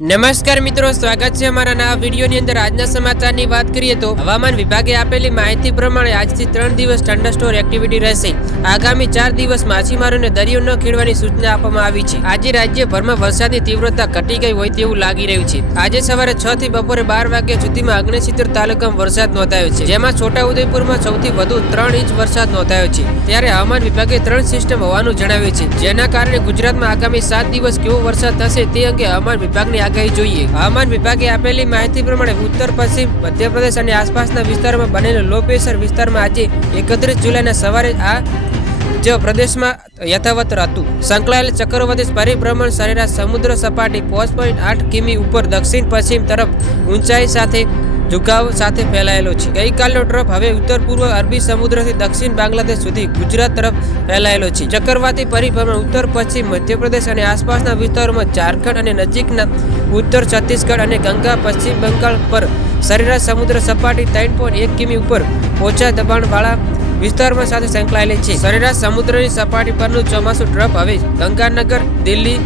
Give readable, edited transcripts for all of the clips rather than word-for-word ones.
નમસ્કાર મિત્રો, સ્વાગત છે અમારા નવા વિડીયોની અંદર। આજના સમાચારની વાત કરીએ તો હવામાન વિભાગે આપેલી માહિતી પ્રમાણે આજથી 3 દિવસ થંડરસ્ટોર એક્ટિવિટી રહેશે। આગામી 4 દિવસ માછીમારોને દરિયો ન ખેડવાની સૂચના આપવામાં આવી છે। આજે રાજ્યભરમાં વરસાદની તીવ્રતા ઘટી ગઈ હોય તેવું લાગી રહ્યું છે। આજે સવારે 6 થી બપોરે 12 વાગ્યા સુધીમાં 69 તાલુકામાં વરસાદ નોંધાયો છે, જેમાં છોટાઉદેપુરમાં સૌથી વધુ 3 ઇંચ વરસાદ નોંધાયો છે। ત્યારે હવામાન વિભાગે 3 સિસ્ટમ હોવાનું જણાવ્યું છે, જેના કારણે ગુજરાતમાં આગામી 7 દિવસ કેવો વરસાદ થશે તે અંગે હવામાન વિભાગની આગાહી જોઈએ। હવામાન વિભાગે આપેલી માહિતી પ્રમાણે ઉત્તર પશ્ચિમ મધ્યપ્રદેશ અને આસપાસના વિસ્તારોમાં બનેલો લો પ્રેશર વિસ્તારમાં આજે 31 જુલાઈના સવારે આ પ્રદેશમાં યથાવત હતું। સંકળાયેલ ચક્રવાતી પરિભ્રમણ સરેરાશ સમુદ્ર સપાટી 5.8 કિમી ઉપર દક્ષિણ પશ્ચિમ તરફ ઊંચાઈ સાથે ઝુકાવ સાથે ફેલાયેલો છે। ગઈકાલનો ટ્રફ હવે ઉત્તર પૂર્વ અરબી સમુદ્રથી દક્ષિણ બાંગ્લાદેશ સુધી ગુજરાત તરફ ફેલાયેલો છે। ચક્રવાતી પરિભ્રમણ ઉત્તર પશ્ચિમ મધ્યપ્રદેશ અને આસપાસના વિસ્તારોમાં ઝારખંડ અને નજીકના ઉત્તર છત્તીસગઢ અને ગંગા પશ્ચિમ બંગાળ પર સરેરાશ સમુદ્ર સપાટી 3.1 કિમી ઉપર ઓછા દબાણવાળા વિસ્તારમાં સાથે સંકળાયેલી છે। સરેરાશ સમુદ્રની સપાટી પરનું ચોમાસું ટ્રફ હવે ગંગાનગર, દિલ્હી,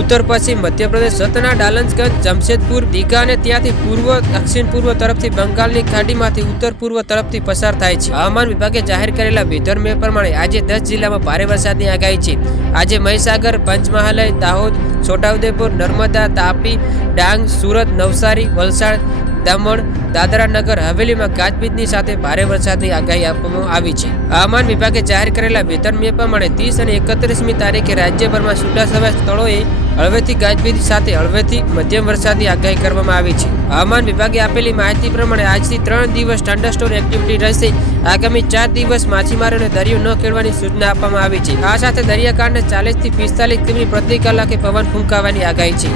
ઉત્તર પશ્ચિમ મધ્યપ્રદેશ, સતના, ડાલંજગંજ, જમશેદપુર, દીઘા અને ત્યાંથી પૂર્વ દક્ષિણ પૂર્વ તરફથી બંગાળની ખાડીમાંથી ઉત્તર પૂર્વ તરફથી પસાર થાય છે। હવામાન વિભાગે જાહેર કરેલા વેધર મેપ પ્રમાણે આજે 10 જિલ્લામાં ભારે વરસાદની આગાહી છે। આજે મહીસાગર, પંચમહાલ, દાહોદ, છોટાઉદેપુર, નર્મદા, તાપી, ડાંગ, સુરત, નવસારી, વલસાડ, દમણ, દાદરા નગર હવેલીમાં ગાજવીજની સાથે ભારે વરસાદની આગાહી આપવામાં આવી છે। હવામાન વિભાગે જાહેર કરેલા વેધર મેપ પ્રમાણે 30 અને 31મી તારીખે રાજ્યભરમાં છૂટાછવાયા સ્થળોએ હળવેથી ગાજવીજ સાથે હળવેથી મધ્યમ વરસાદની આગાહી કરવામાં આવી છે। હવામાન વિભાગે આપેલી માહિતી પ્રમાણે આજથી 3 દિવસ થંડરસ્ટોર એક્ટિવિટી રહેશે। આગામી 4 દિવસ માછીમારોને દરિયો ન ખેડવાની સૂચના આપવામાં આવી છે। આ સાથે દરિયાકાંઠે 40 થી 45 કિમી પ્રતિ કલાકે પવન ફૂંકાવાની આગાહી છે।